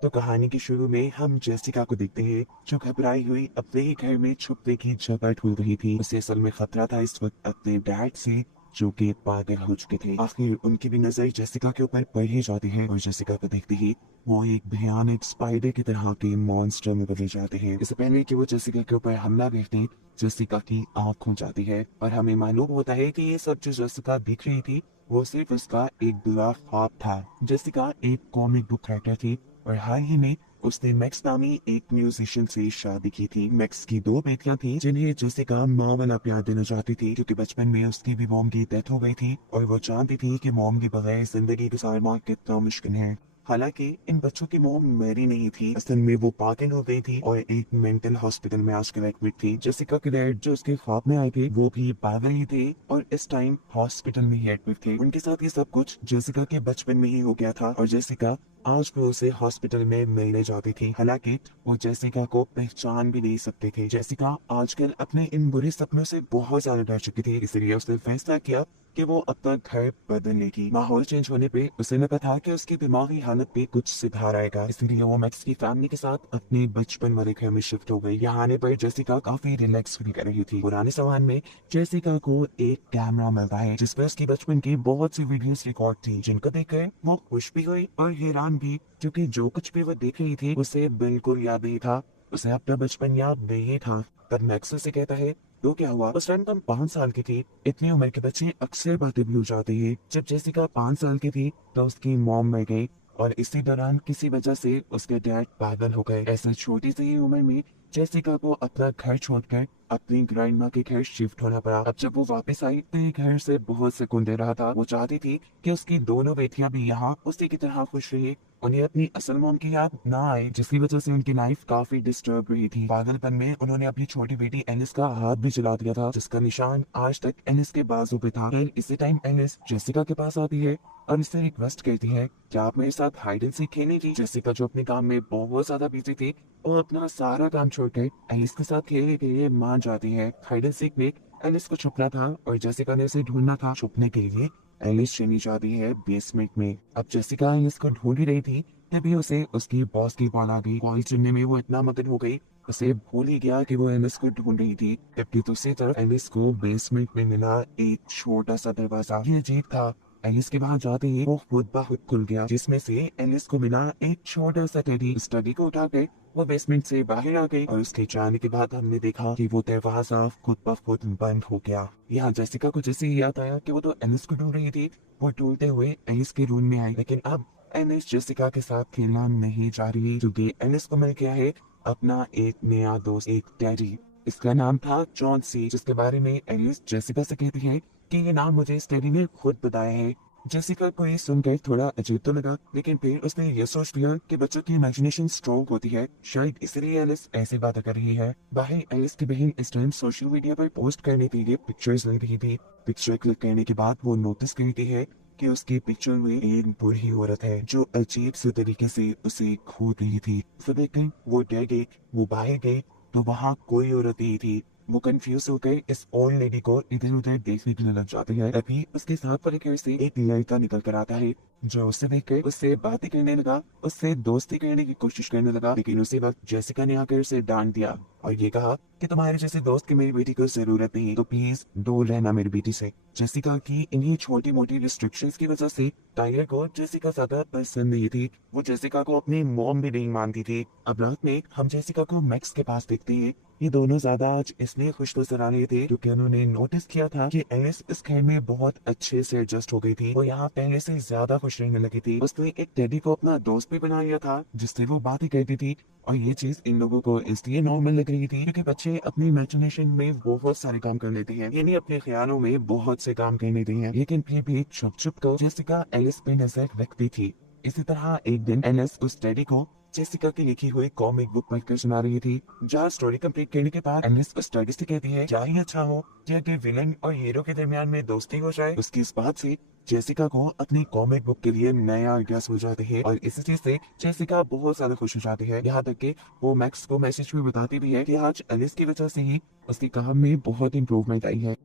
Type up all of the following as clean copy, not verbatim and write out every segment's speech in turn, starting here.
तो कहानी के शुरू में हम जेसिका को देखते हैं जो घबराई हुई अपने ही घर में छुपने की जगह ढूंढ रही थी। उसे असल में खतरा था इस वक्त अपने डैड से जो कि पागल हो चुके थे। आखिर उनकी भी नजर जेसिका के ऊपर पड़ ही जाती है और जेसिका को देखते ही वो एक भयानक स्पाइडर की तरह के मॉन्स्टर में बदल जाते हैं। इससे पहले कि वो जेसिका के ऊपर हमला करते जेसिका की आंख खुल जाती है और हमें मालूम होता है कि ये सब जो जेसिका दिख रही थी वो सिर्फ उसका एक बुरा ख्वाब था। जेसिका एक कॉमिक बुक राइटर थी और हाल ही में उसने मैक्स नामी एक म्यूजिशियन से शादी की थी। मैक्स की दो बेटियां थी जिन्हें जेसिका माँ वाला प्यार देना चाहती थी क्योंकि बचपन में उसकी भी मॉम की डेथ हो गई थी और वो जानती थी कि मॉम के बगैर जिंदगी गुजारना कितना मुश्किल है। हालांकि इन बच्चों की मॉम मरी नहीं थी, असल में वो पागल हो गई थी और एक मेंटल हॉस्पिटल में आजकल एडमिट थी। जेसिका के डैड जो उसके ख्वाब में आए थे वो भी पागल ही थे और इस टाइम हॉस्पिटल में ही एडमिट थे। उनके साथ ये सब कुछ जेसिका के बचपन में ही हो गया था और जेसिका आज भी उसे हॉस्पिटल में मिलने जाती थी। हालांकि वो जेसिका को पहचान भी नहीं सकते थे। जेसिका आजकल अपने इन बुरे सपनों से बहुत ज्यादा डर चुकी थी, इसलिए उसने फैसला किया कि वो अपना घर बदल लेगी। माहौल चेंज होने पे उसे लगा था कि उसकी दिमागी हालत पे कुछ सुधार आएगा, इसलिए वो मैक्स की फैमिली के साथ अपने बचपन वाले घर में शिफ्ट हो गई। यहाँ आने पर जेसिका काफी रिलैक्स फील कर रही थी। पुराने सामान में जेसिका को एक कैमरा मिलता है जिसपे उसकी बचपन की बहुत सी वीडियोस रिकॉर्ड थी, जिनको देखकर वो खुश भी हुई और हैरान भी क्योंकि जो कुछ भी वो देख रही थी उसे बिल्कुल याद नहीं था। उसे अपना बचपन याद नहीं था। तब मैक्स से कहता है तो क्या हुआ, उस टाइम तुम 5 साल की थी। इतनी उम्र के बच्चे अक्सर बातें भूल जाते हैं। जब जेसिका 5 साल की थी तो उसकी मॉम मर गई और इसी दौरान किसी वजह से उसके डैड पागल हो गए। ऐसा छोटी सी उम्र में जेसिका को अपना घर छोड़कर अपनी ग्रैंड माँ के घर शिफ्ट होना पड़ा। अब जब वो वापस आई तो ये घर से बहुत सुकून दे रहा था। वो चाहती थी कि उसकी दोनों बेटियां भी यहाँ उसी की तरह खुश रही, उन्हें अपनी असल मॉम की याद ना आए, जिसकी वजह से उनकी लाइफ काफी डिस्टर्ब रही थी। पागलपन में उन्होंने अपनी छोटी बेटी एलिस का हाथ भी जला दिया था जिसका निशान आज तक एलिस के बाजू पे था। फिर इसी टाइम एलिस जेसिका के पास आती है और इससे रिक्वेस्ट करती है कि आप मेरे साथ हाइड एंड सीक खेलेंगी। जेसिका जो अपने काम में बहुत ज्यादा बिजी थी वो अपना सारा काम छोड़कर एलिस के साथ खेलने के लिए मान जाती है। हाइड एंड सीक में एलिस को छुपना था और जेसिका ने उसे ढूंढना था। छुपने के लिए एलिस चली जाती है बेसमेंट में। अब जेसिका एलिस को ढूंढ ही रही थी तभी उसे उसकी बॉस की कॉल आ गई। कॉल सुनने में वो इतना मगन हो गई उसे भूल ही गया कि वो एलिस को ढूंढ रही थी। जबकि दूसरी तरफ एलिस को बेसमेंट में मिला एक छोटा सा दरवाजा। ये अजीब था, एलिस के बाहर जाते ही वो खुद ब खुद खुल गया जिसमें से एलिस को मिला एक छोटा सा टेडी। उस टेडी को उठाकर वो बेसमेंट से बाहर आ गई और उसके जाने के बाद हमने देखा कि वो दरवाजा खुद ब खुद बंद हो गया। यहाँ जेसिका को जैसे ही याद आया कि वो तो एलिस को ढूंढ रही थी, वो ढूंढते हुए एलिस के रूम में आई। लेकिन अब एलिस जेसिका के साथ खेलना नहीं चाह रही क्योंकि एलिस को मिल गया है अपना एक नया दोस्त, एक टेडी। इसका नाम था जॉन सी, जिसके बारे में एलिस जेसिका से कहती है कि ये नाम मुझे इस टेडी ने खुद बताया है। जेसिका को ये सुनकर थोड़ा अजीब तो लगा, लेकिन फिर उसने ये सोच लिया कि बच्चों की इमेजिनेशन स्ट्रॉन्ग होती है, शायद इसलिए एलिस ऐसी बातें कर रही है। बाहर एलिस की बहन इस टाइम सोशल मीडिया पर पोस्ट करने के लिए पिक्चर्स ले रही थी। पिक्चर क्लिक करने के बाद वो नोटिस करती है कि उसकी पिक्चर में एक बूढ़ी औरत है जो अजीब से तरीके से उसे खोद रही थी। उसे देखकर वो डर गई। वो बाहर गई तो वहाँ कोई औरत नहीं थी। वो कंफ्यूज होकर इस ओल्ड लेडी को इधर उधर देखने के लिए लग जाती है। तभी उसके साथ वाले घर से एक लड़का निकल कर आता है जो उसे देखकर उससे बातें करने लगा, उससे दोस्ती करने की कोशिश करने लगा। लेकिन उसी वक्त जेसिका ने आकर उसे डांट दिया और ये कहा कि तुम्हारे जैसे दोस्त की मेरी बेटी को जरूरत नहीं, तो प्लीज दूर रहना मेरी बेटी से। जेसिका की इन्हीं छोटी मोटी रिस्ट्रिक्शंस की वजह से टाइगर को जेसिका ज्यादा पसंद नहीं थी। वो जेसिका को अपनी मॉम भी नहीं मानती थी। अब रात में हम जेसिका को मैक्स के पास देखते हैं। ये दोनों ज्यादा आज इसलिए खुश नजर आ रहे थे क्योंकि उन्होंने नोटिस किया था कि एलिस इस घर में बहुत अच्छे से एडजस्ट हो गई थी। वो यहाँ पहले से ज्यादा खुश रहने लगी थी। उसने एक टेडी को अपना दोस्त भी बना लिया था जिससे वो बातें कहती थी और ये चीज इन लोगों को इसलिए नॉर्मल लग रही थी क्योंकि बच्चे अपनी इमेजिनेशन में बहुत सारे काम कर लेते हैं, यानी अपने ख्यालों में बहुत से काम कर लेते हैं। लेकिन फिर भी छुप छुप कर जेसिका एलिस पे नजर रखती थी। इसी तरह एक दिन एलिस उस टेडी को जेसिका की लिखी हुई कॉमिक बुक पढ़कर सुना रही थी। जहाँ स्टोरी कंप्लीट करने के बाद एलिस उस टेडी से कहती है क्या ही अच्छा हो कि अगर विलन और हीरो के दरमियान में दोस्ती हो जाए। उसकी इस बात से जेसिका को अपनी कॉमिक बुक के लिए नया आइडियाज हो जाते हैं और इसी चीज से जेसिका बहुत ज्यादा खुश हो जाती है। यहाँ तक कि वो मैक्स को मैसेज में बताती भी है कि आज एलिस की वजह से ही उसकी काम में बहुत इंप्रूवमेंट आई है।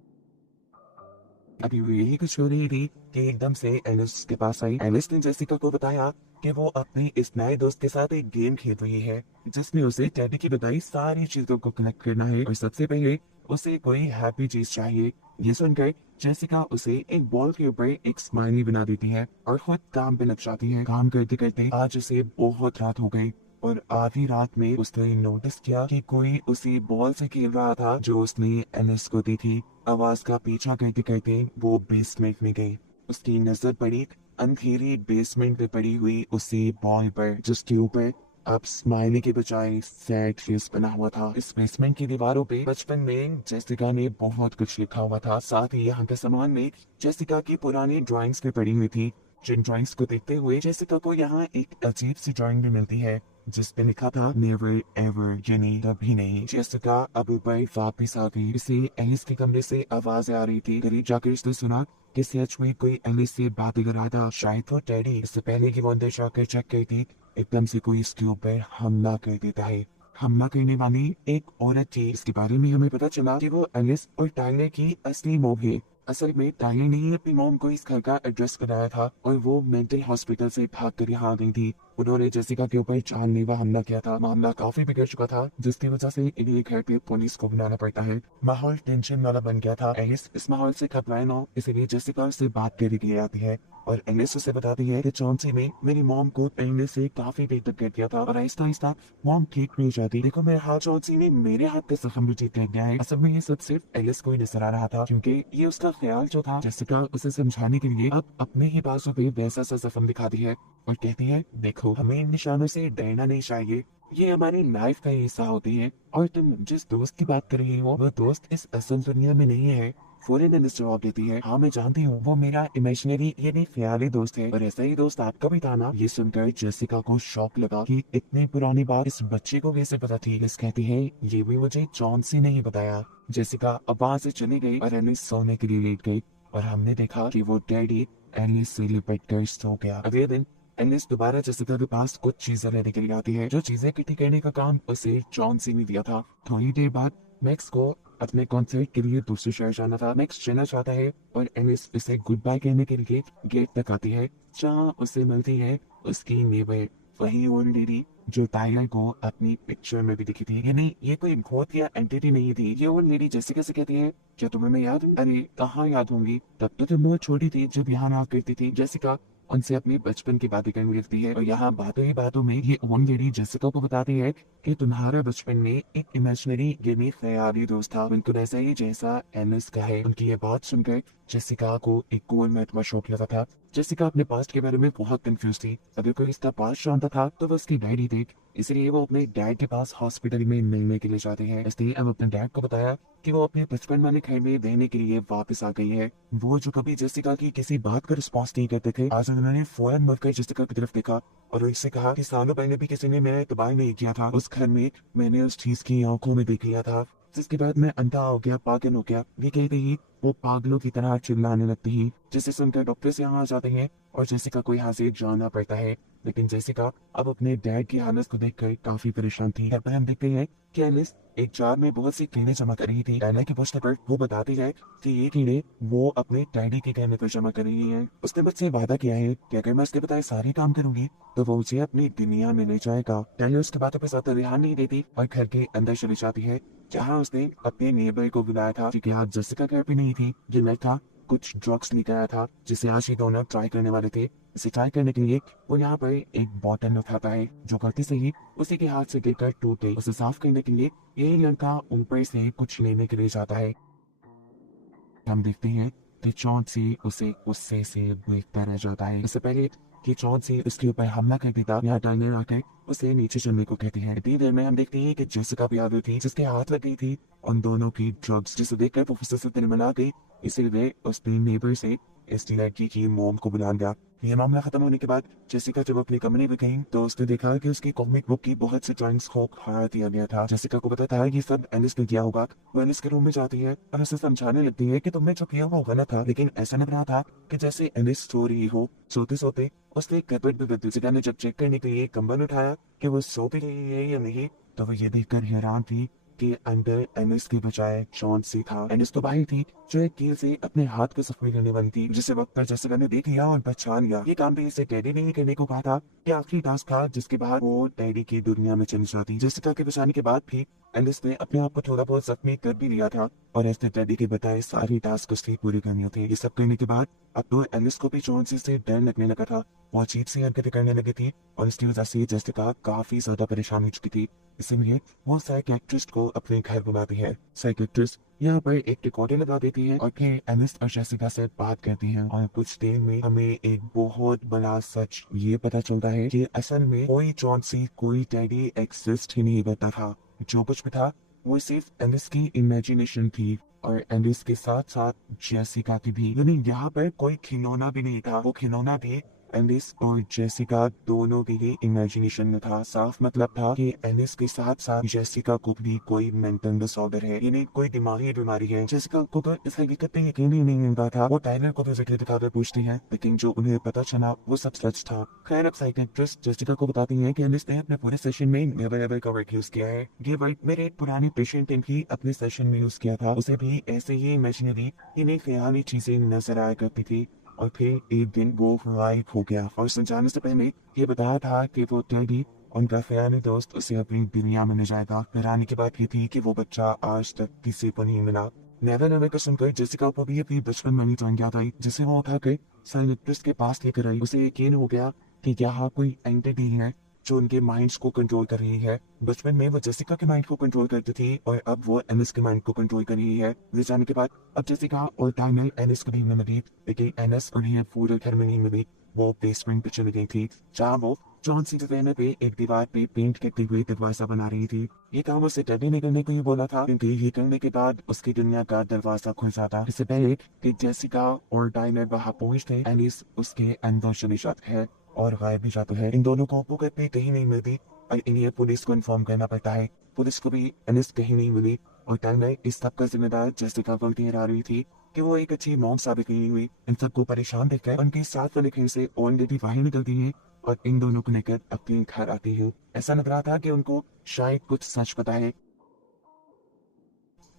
अभी वो यही कुछ हो रही थी कि एकदम से एलिस के पास आई। एलिस ने जेसिका को बताया कि वो अपने इस नए दोस्त के साथ एक गेम खेल रही है जिसमें उसे टेडी की बताई सारी चीजों को कलेक्ट करना है और सबसे पहले उसे कोई हैप्पी चीज चाहिए। ये सुनकर जेसिका उसे एक बॉल के ऊपर एक स्माइली बना देती है और खुद काम पे लग जाती है। काम करते करते आज उसे बहुत रात हो गई और आधी रात में उसने नोटिस किया कि कोई उसी बॉल से खेल रहा था जो उसने एलिस को दी थी। आवाज का पीछा करते करते वो बेसमेंट में गई। उसकी नजर पड़ी अंधेरी बेसमेंट में पड़ी हुई उसी बॉल पर जिसके ऊपर अब स्माइली के बजाय सैड फेस बना हुआ था। इस बेसमेंट की दीवारों पे बचपन में जेसिका ने बहुत कुछ लिखा हुआ था। साथ ही यहाँ के सामान में जेसिका की पुरानी ड्राइंग्स भी पड़ी हुई थी। जिन ड्राइंग्स को देखते हुए जेसिका को यहाँ एक अजीब सी ड्राइंग भी मिलती है जिस पे लिखा था नेवर एवर, यानी कभी नहीं। जेसिका अब ऊपर वापिस आ गई। इसे एलिस के कमरे से आवाज आ रही थी। करीब जाकर इसने सुना कि सच में कोई एलिस से बात कर रहा था। शायद वो टेडी। इससे पहले कि वो अंदर जाकर चेक करती थी एकदम से कोई इसके ऊपर हमला कर देता है। हमला करने वाली एक औरत थी। इसके बारे में हमें पता चला कि वो एलिस और टाइलर की असली मॉम है। असल में टाइलर ने ही अपनी मॉम को इस घर का एड्रेस बनाया था और वो मेंटल हॉस्पिटल से भाग कर यहाँ आ गई थी। उन्होंने जेसिका के ऊपर जानलेवा हमला किया था। मामला काफी बिगड़ चुका था जिसकी वजह से इन्हें घर पे पुलिस को बुलाना पड़ता है। माहौल टेंशन वाला बन गया था। एलिस इस माहौल से घबराए ना, इसलिए जेसिका उससे बात करने के लिए आती है और एलिस उसे बताती है कि चौंसी ने मेरी मॉम को पहले से काफी बेइज्जत कर दिया था और आहिस्ता आहिस्ता मॉम ठीक नहीं जाती। देखो मेरे हाथ, चौंसी ने मेरे हाथ पे जख्म रुचि कर दिया है। असल में ये सब सिर्फ एलिस को ही नजर आ रहा था क्योंकि ये उसका ख्याल जो था। जेसिका उसे समझाने के लिए अब अपने ही बाजू पे वैसा सा जख्म दिखाती है और कहती है देखो हमें इन निशानों से डरना नहीं चाहिए, ये हमारी लाइफ का हिस्सा होती है और तुम जिस दोस्त की बात कर रही हो वो दोस्त इस असल दुनिया में नहीं है। फौरन एलिस जवाब देती है हाँ मैं जानती हूँ, वो मेरा इमेजिनरी यानी ख्याली दोस्त है और ऐसा ही दोस्त आपका भी था ना। ये सुनकर जेसिका को शौक लगा कि इतनी पुरानी बात इस बच्चे को कैसे पता थी। एलिस कहती है ये भी मुझे चौंसी ने ही बताया। जेसिका अब वहाँ से चली गई और एलिस सोने के लिए लेट गई और हमने देखा कि वो डैडी एलिस से लिपट कर सो गया। अगले दिन एलिस दोबारा जेसिका के पास कुछ चीजें लेने के लिए आती है। जो चीजें इकट्ठी करने का काम उसे चौंसी ने दिया था। थोड़ी देर बाद मैक्स को अपने कॉन्सर्ट के लिए दूसरे शहर जाना था। मैक्स जाना चाहता है और एलिस उसे गुड बाय कहने के लिए गेट तक आती है जहाँ उसे मिलती है उसकी नेबर, वही ओल्ड लेडी जो टाइलर को अपनी पिक्चर में भी दिखी थी। यानी ये कोई भूत या एंटिटी नहीं थी। ये ओल्ड लेडी जेसिका से कहती है क्या तुम्हें मैं याद हूँ? अरे कहाँ याद होंगी, तब तो तुम बहुत छोटी थी जब यहाँ आ करती थी। जेसिका उनसे अपनी बचपन की बातें करने लगती है और यहाँ बातों ही बातों में ये ओल्ड लेडी जेसिका को बताती है कि तुम्हारा बचपन में एक इमेजिनरी यानी ख्याली दोस्त था बिल्कुल ऐसा ही जैसा एलिस का है। उनकी ये बात सुनकर जेसिका को एक गोल महत्व शौक लगा था। जेसिका अपने पास्ट के बारे में बहुत कंफ्यूज थी। अगर कोई इसका पास्ट जानता था तो वो उसकी डायरी देख, इसलिए वो अपने डैड के पास हॉस्पिटल में मिलने के लिए जाते हैं। इसलिए अब अपने डैड को बताया कि वो अपने बचपन वाले घर में रहने के लिए वापस आ गई है। वो जो कभी जेसिका की किसी बात का रिस्पॉन्स नहीं करते थे, आज उन्होंने फौरन मुड़कर जेसिका की तरफ देखा और उससे कहा कि सालों पहले भी किसी ने मेरा इतबार नहीं किया था। उस घर में मैंने उस चीज की आंखों में देख लिया था जिसके बाद मैं अंधा हो गया, पागल हो गया। ये कहते ही वो पागलों की तरह चिल्लाने लगती है जिसे सुनकर डॉक्टर्स यहाँ आ जाते हैं और जेसिका को यहाँ से जाना पड़ता है। लेकिन जेसिका अब अपने डैड की हालत को देखकर काफी परेशान थी। घर पर हम देखते हैं कि एलिस एक जार में बहुत सी कीड़े जमा कर रही थी। टाइलर के पूछने पर वो बताती है कि ये कीड़े वो अपने डैडी के कहने पर जमा कर रही है। उसने मुझसे वादा किया है कि अगर मैं उसके बताए सारे काम करूंगी तो वो उसे अपनी दुनिया में ले जाएगा। टाइलर उसकी बातों पर ज्यादा ध्यान नहीं देती और घर के अंदर चली जाती है जहाँ उसने अपने नेबर को बुलाया था क्योंकि आज जेसिका घर पे नहीं थी। ये लड़का कुछ ड्रग्स लेकर आया था जिसे आज ये दोनों ट्राई करने वाले थे। इसे ट्राई करने के लिए वो यहाँ पर एक बॉटल उठाता है जो करते से ही उसी के हाथ से गिरकर टूट गई। उसे साफ करने के लिए यही लड़का ऊपर से कुछ लेने के लिए जाता है। हम देखते हैं कि चौंसी उसे गुस्से से देखता रह जाता है। इससे पहले कि चौंसी उसके ऊपर हमला कर देता, यहाँ टाइलर आकर उसे नीचे चलने को कहते हैं। इतनी देर में हम देखते हैं कि जेसिका भी आ गई थी जिसके हाथ लग गई थी उन दोनों की ड्रग्स, जिसे देखकर प्रोफेसर से तिलमिला गई। इसीलिए उसने नेबर से इस लड़की की मॉम को बुला लिया। ये मामला खत्म होने के बाद जेसिका जब अपने कमरे में गई तो उसने देखा कि उसकी कॉमिक बुक की बहुत सी ड्राइंग्स को हटा दिया गया था। जेसिका को पता था कि सब एलिस ने किया होगा। वो एलिस के रूम में जाती है और उसे समझाने लगती है कि तुमने जो किया वो गलत था, लेकिन ऐसा लग रहा था कि जैसे एलिस सो रही हो। सोते सोते उसने कपबोर्ड में जेसिका ने जब चेक करने के लिए कंबल उठाया कि वो सो भी रही है या नहीं तो वो ये देखकर हैरान थी के अंदर एनिस के बजाय जॉन सी था। एनिस तो बाहर थी जो एक कील से अपने हाथ को जख्मी करने वाली थी, जिसे वक्त पर जेसिका ने देख लिया और पहचान लिया। ये काम भी इसे डैडी ने ही करने को कहा था। ये आखिरी टास्क था जिसके बाद वो डैडी की दुनिया में चली जाती। जेसिका के बचाने के बाद भी एनिस ने अपने आप को थोड़ा बहुत जख्मी कर भी लिया था और ऐसे डैडी के बताए सारी टास्क उसकी पूरी करनी होती। ये सब करने के बाद अब तो एनिस को भी जॉन सी से डर लगने लगा था। वो अजीब सी हरकतें करने लगी थी और इसकी वजह से जेसिका काफी ज्यादा परेशान हो चुकी थी। इसीलिए वो साइकियाट्रिस्ट को अपने घर बुलाती है। साइकियाट्रिस्ट यहाँ पर एक रिकॉर्डर लगा देती है और फिर एनिस और जेसिका से बात करती है और कुछ देर में हमें एक बहुत बड़ा सच ये पता चलता है कि असल में कोई जॉन सी कोई डैडी एग्जिस्ट ही नहीं करता था। जो कुछ भी था वो सिर्फ एनिस की इमेजिनेशन थी और एनिस के साथ साथ जेसिका की भी। यानी यहाँ पर कोई खिलौना भी नहीं था, वो खिलौना भी एनिस और जेसिका दोनों के लिए इमेजिनेशन में था। साफ मतलब था कि एनिस के साथ साथ जेसिका को भी कोई मेंटल डिसऑर्डर है, यानी कोई दिमागी बीमारी है। जेसिका को तो इस हकीकत पे यकीन ही नहीं मिलता था। वो टाइलर को भी जिक्र दिखाकर पूछती है, लेकिन जो उन्हें पता चला वो सब सच था। खैर अब साइकियाट्रिस्ट जेसिका को बताती है कि एनिस ने अपने पूरे सेशन में नेवर एवर का वर्ड यूज किया है। ये वर्ड मेरे एक पुराने पेशेंट ने भी अपने सेशन में यूज किया था। उसे भी ऐसे ही इमेजिनरी यानी ख्याली चीजें नजर आया करती थी और फिर एक दिन वो गायब हो गया और समझाने से पहले ये बताया था कि वो डैडी उनका ख्याली दोस्त उसे अपनी दुनिया में ले जाएगा। हैरानी की बात ये थी कि वो बच्चा आज तक किसी को नहीं मिला। नेवर नेवर को सुनकर जेसिका को भी अपनी बचपन वाली जान याद आई, जिसे वो उठाकर साइकियाट्रिस्ट के पास लेकर आई। उसे यकीन हो गया कि यहाँ कोई एंटिटी है जो उनके माइंड्स को कंट्रोल कर रही है। बचपन में वो जेसिका के माइंड को कंट्रोल करती थी और अब वो एनिस के माइंड को कंट्रोल कर रही है। ले जाने के बाद अब जेसिका और टाइमल एनिस को भी नहीं मिली, लेकिन एनिस उन्हें पूरे घर में नहीं मिली। वो बेसमेंट पे चली गई थी जहाँ वो जॉन सी डिजाइनर पे एक दीवार पे पेंट करते हुए दरवाजा बना रही थी। ये काम उसे डैडी ने करने को ही बोला था, क्योंकि ये करने के बाद उसकी दुनिया का दरवाजा खुल जाता। इससे पहले कि जेसिका और टाइलर वहाँ पहुंचते एनिस उसके अंदर चली जाती है और गायब भी जाता है। इन दोनों को वो पे कहीं नहीं मिलती और इन्हें पुलिस को इन्फॉर्म करना पड़ता है। पुलिस को भी एनिस कहीं नहीं मिली और टाइमर इस सब का जिम्मेदार जेसिका को ठहरा रही थी कि वो एक अच्छी मॉम साबित नहीं हुई। इन सबको परेशान देखकर उनके साथ वाले घर से ऑलरेडी बाहर निकलती है और इन दोनों को लेकर अपने घर आती है। ऐसा लग रहा था कि उनको शायद कुछ सच पता है।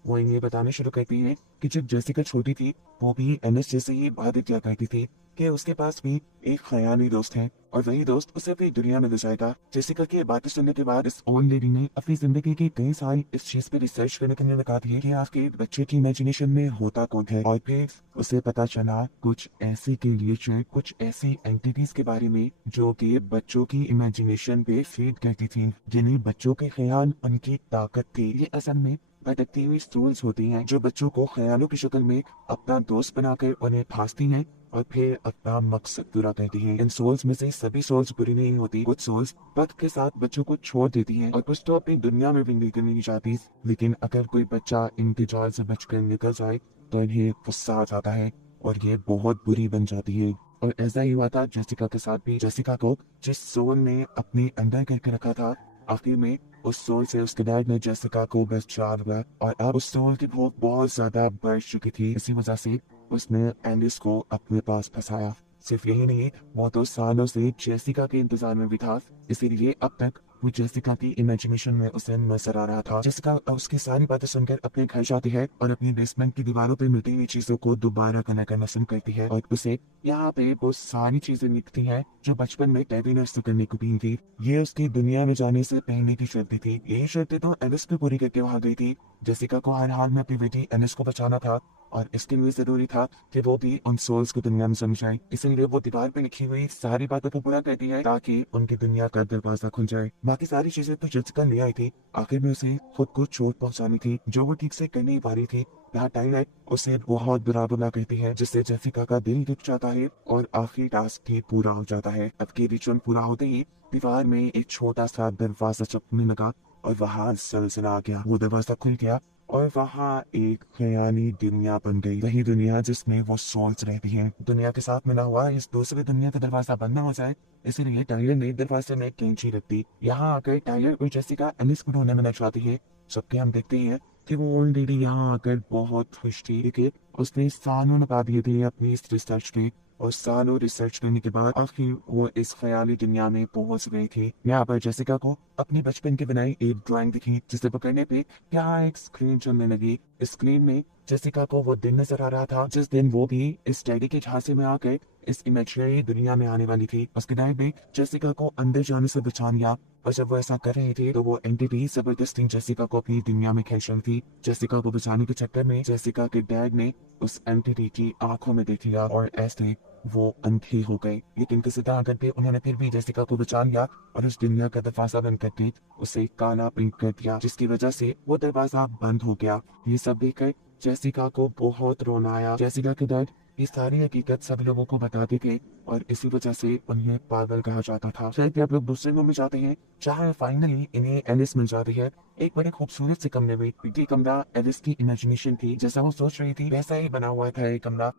वो इन्हें बताने शुरू करती है कि जब जेसिका छोटी थी वो भी एनिस जैसे ही बातें किया करती थी कि उसके पास भी एक ख्याली दोस्त है और वही दोस्त उसे अपनी दुनिया में ले जाएगा। जेसिका की बातें सुनने के बाद इस ओल्ड लेडी ने अपनी जिंदगी के कई साल इस चीज पे रिसर्च करने के लिए लगा दी है कि आपके बच्चे की इमेजिनेशन में होता कौन है। और फिर उसे पता चला कुछ ऐसी क्रिएचर, कुछ ऐसी एंटिटीज के बारे में जो कि बच्चों की इमेजिनेशन पे फीड करती थी, जिन्हें बच्चों के ख्याल उनकी ताकत थी। ये असल में भटकती हुई स्टूल्स होती हैं जो बच्चों को ख्यालों की शक्ल में अपना दोस्त बनाकर उन्हें फांसती हैं और फिर अपना मकसद पूरा करती हैं। इन सोल्स में से सभी सोल्स बुरी नहीं होती। कुछ सोल्स वक्त के साथ बच्चों को छोड़ देती हैं और कुछ तो अपनी दुनिया में भी निकल नहीं चाहती। लेकिन अगर कोई बच्चा इनके जाल से बचकर निकल जाए तो इन्हें गुस्सा आ जाता है और ये बहुत बुरी बन जाती है। और ऐसा ही हुआ था जेसिका के साथ भी। जेसिका को जिस सोल ने अपने अंदर करके रखा था, आखिर में उस सोल से उसके डैड ने जेसिका को बचा लिया और अब उस सोल की भूख बहुत ज्यादा बढ़ चुकी थी। इसी वजह से उसने एलिस को अपने पास फंसाया। सिर्फ यही नहीं, वो तो सालों से जेसिका के इंतजार में भी था, इसीलिए अब तक वो जेसिका की इमेजिनेशन में उसे नजर आ रहा था। जेसिका उसकी सारी बातें सुनकर अपने घर जाती है और अपनी बेसमेंट की दीवारों पे मिलती हुई चीजों को दोबारा कनेक्ट करना शुरू करती है और उसे यहाँ पे वो सारी चीजें लिखती है जो बचपन में डैडी ने उससे करने को दी थी। ये उसकी दुनिया में जाने से पहले की शर्तें थी। यही शर्तें तो एलिस पे पूरी करके वहां गई थी। जेसिका को हर हाल में अपनी बेटी एलिस को बचाना था और इसके लिए जरूरी था कि वो भी उन सोल्स को दुनिया में समझाए। इसीलिए वो दीवार पे लिखी हुई सारी बातों को पूरा करती है ताकि उनकी दुनिया का दरवाजा खुल जाए। बाकी सारी चीजें तो जेसिका ले आई थी, आखिर में उसे खुद को चोट पहुंचानी थी जो वो ठीक से कर नहीं पा रही थी। यहाँ टाइलर उसे बहुत बुरा बुला कहती है जिससे जेसिका का दिल दुख जाता है और आखिरी टास्क भी पूरा हो जाता है। अब के रिचुअल पूरा होते ही दीवार में एक छोटा सा दरवाजा चपकने लगा और वहां सलसला आ गया। वो दरवाजा खुल गया और वहाँ एक ख्याली दुनिया बन गई। वही दुनिया जिसमें वो सोल्स रहती हैं। दुनिया के साथ मिला हुआ इस दूसरी दुनिया का दरवाजा बंद ना हो जाए, इसीलिए टाइलर ने दरवाजे में कैंची रख दी। यहाँ आकर टाइलर और जेसिका एलिस को ढूंढने में लग जाती है। सबके हम देखते हैं कि वो ओल्ड लेडी यहाँ आकर बहुत खुश थी कि उसने सालों लगा दिए थे अपनी इस रिसर्च पे और सालों रिसर्च करने के बाद आखिर वो इस ख्याली दुनिया में पहुंच गई थी। यहाँ पर जेसिका को अपने बचपन की बनाई एक ड्राइंग दिखी, जिसे पकड़ने पे यहाँ एक स्क्रीन चलने लगी। इस स्क्रीन में जेसिका को वो दिन नजर आ रहा था जिस दिन वो भी इस डैडी के झांसे में आकर इस इमेजिनरी दुनिया में आने वाली थी। उसके डैड ने जेसिका को अंदर जाने से बचा लिया, और जब वो ऐसा कर रहे थे तो वो एंटिटी जबरदस्ती जेसिका को अपनी दुनिया में खींच रही थी। जेसिका को बचाने के चक्कर में जेसिका के डैड ने उस एंटिटी की आंखों में देख लिया और ऐसे वो अंधी हो गई। लेकिन किसी तरह करके उन्होंने फिर भी जेसिका को बचा लिया और उस दुनिया का दरवाजा बंद करके उसे काला पेंट कर दिया, जिसकी वजह से वो दरवाजा बंद हो गया। ये सब देखकर जेसिका को बहुत रोना आया। जेसिका के डैड ये सारी हकीकत सब लोगों को बताते थे और इसी वजह से उन्हें पागल कहा जाता था। शायद आप लोग दूसरे रूम में जाते हैं जहाँ फाइनली इन्हें एलिस मिल जाती है एक बड़े खूबसूरत से कमरे में। ये कमरा एलिस की इमेजिनेशन थी, जैसा वो सोच रही थी वैसा ही बना हुआ था ये कमरा।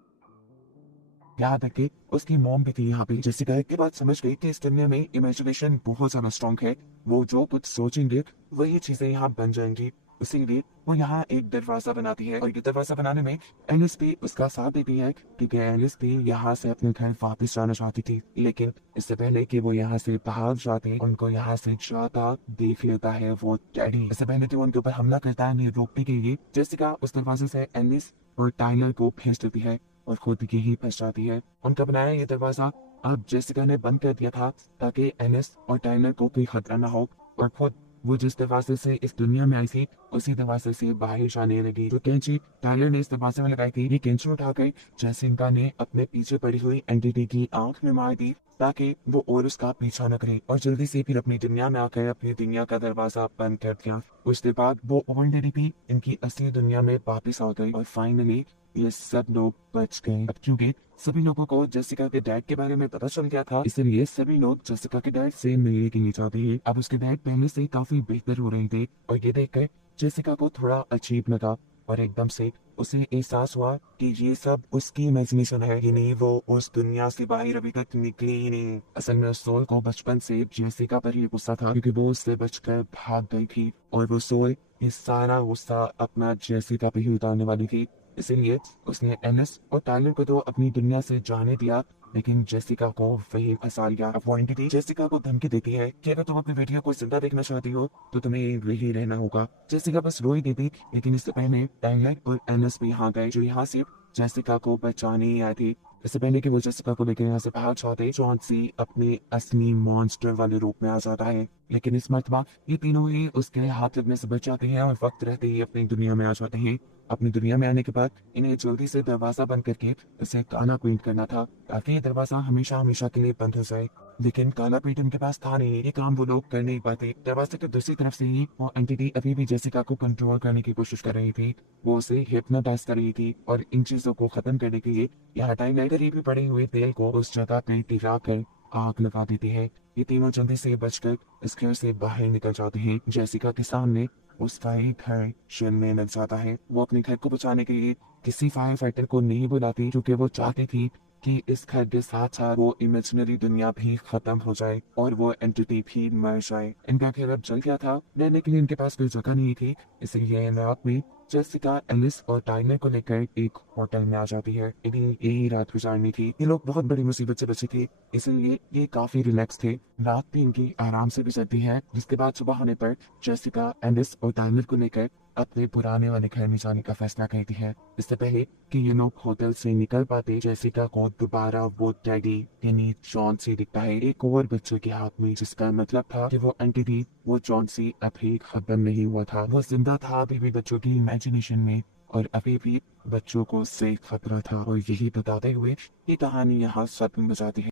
यहाँ तक कि उसकी मॉम भी थी यहाँ पे। जेसिका के बाद समझ गई कि इस दुनिया में इमेजिनेशन बहुत ज्यादा स्ट्रॉन्ग है, वो जो कुछ सोचेंगे वही चीजें यहाँ बन जाएंगी। इसीलिए वो यहाँ एक दरवाजा बनाती है और ये दरवाजा बनाने में एलिस भी उसका साथ देती है, क्योंकि एलिस भी यहाँ से अपने घर वापस जाना चाहती थी। लेकिन इससे पहले कि वो यहाँ से भाग जाते उनको यहाँ से जाता देख लेता है वो डैडी। इससे पहले कि वो उनके ऊपर हमला करता है उन्हें रोकने के लिए जेसिका उस दरवाजे से एलिस और टाइलर को भेज देती है और खुद की ही फंस जाती है। उनका बनाया ये दरवाजा अब जेसिका ने बंद कर दिया था ताकि एलिस और टाइलर को कोई खतरा न हो, और खुद वो जिस दरवाजे से इस दुनिया में आई थी उसी दरवाजे से बाहर जाने लगी। जो कैंची टाइलर ने इस दरवाजे में लगाई थी, ये कैंची उठाकर जेसिका ने अपने पीछे पड़ी हुई एंटिटी की आंख में मार दी ताकि वो और उसका पीछा न करे, और जल्दी से फिर अपनी दुनिया में आकर अपनी दुनिया का दरवाजा बंद कर दिया। उसके बाद वो ऑलरेडी भी इनकी असली दुनिया में वापिस आ गई और फाइनली ये सब लोग बच गए। अब क्योंकि सभी लोगों को जेसिका के डैड के बारे में पता चल गया था, इसलिए सभी लोग जेसिका के डैड से मिलने के लिए चाहते हैं। अब उसके डैड पहले से काफी बेहतर हो रहे थे और ये देखकर जेसिका को थोड़ा अजीब लगा और एकदम से उसे एहसास हुआ कि ये सब उसकी इमेजिनेशन है ही नहीं, वो उस दुनिया से बाहर अभी तक निकली ही नहीं। असल में उस सोल को बचपन से जेसिका पर ही गुस्सा था क्योंकि वो उससे बचकर भाग गई थी और वो सोल ये सारा गुस्सा अपना जेसिका पर ही उतारने वाली थी। इसीलिए उसने एलिस और टाइलर को तो अपनी दुनिया से जाने दिया, लेकिन जेसिका को वही फंसा लिया। अब वो एंटिटी जेसिका को धमकी देती है कि अगर तुम अपनी वीडियो को जिंदा देखना चाहती हो तो तुम्हें यही रहना होगा। जेसिका बस रो ही देती, लेकिन इससे पहले टाइलर और एलिस भी यहाँ गए, जो यहाँ सिर्फ जेसिका को बचाने ही आई थी। इससे पहले कि वो जेसिका को लेकर यहाँ से भाग जाते, चौंसी अपने असली मॉन्स्टर वाले रूप में आ जाता है। लेकिन इस मर्तबा ये तीनों ही उसके हाथ लगने से बच जाते हैं और वक्त रहते ही अपनी दुनिया में आ जाते हैं। अपनी दुनिया में आने के बाद इन्हें जल्दी से दरवाजा बंद करके इसे काला पेंट करना था ताकि ये दरवाजा हमेशा हमेशा के लिए बंद हो जाए। लेकिन काला पेंट उनके पास था नहीं, ये काम वो लोग कर नहीं पाते। दरवाजे के दूसरी तरफ से ही वो एंटिटी अभी भी जेसिका को कंट्रोल करने की कोशिश कर रही थी, वो उसे हिप्नोटाइज कर रही थी और इन चीजों को खत्म करने के लिए यहाँ टाइलर भी पड़े हुए तेल को उस जगह पे टिरा कर आग लगा देती है। ये तीनों जल्दी से बचकर इस घर से बाहर निकल जाते हैं। जेसिका के सामने उसका ही घर जलने लग जाता है। वो अपने घर को बचाने के लिए किसी फायर फाइटर को नहीं बुलाती, क्योंकि वो चाहती थी कि इस घर के साथ साथ वो इमेजिनरी दुनिया भी खत्म हो जाए और वो एंटिटी भी मर जाए। इनका घर अब जल गया था, रहने के लिए इनके पास कोई जगह नहीं थी, इसलिए रात में जेसिका एलिस और टाइलर को लेकर एक होटल में आ जाती है। इन्हें यही रात गुजारनी थी। ये लोग बहुत बड़ी मुसीबत से बचे थे, इसलिए ये काफी रिलैक्स थे। रात भी इनकी आराम से गुजरती है, जिसके बाद सुबह होने पर जेसिका एलिस और टाइलर को लेकर अपने पुराने वाले घर में जाने का फैसला करती है। इससे पहले कि ये लोग होटल से निकल पाते, जेसिका को दोबारा वो डैडी यानी जॉन दिखता है एक और बच्चे के हाथ में, जिसका मतलब था कि वो एंटिटी वो जॉन अभी खत्म नहीं हुआ था, वो जिंदा था अभी भी बच्चों की इमेजिनेशन में और अभी भी बच्चों को से खतरा था। और यही बताते हुए ये कहानी यहाँ खत्म हो जाती है।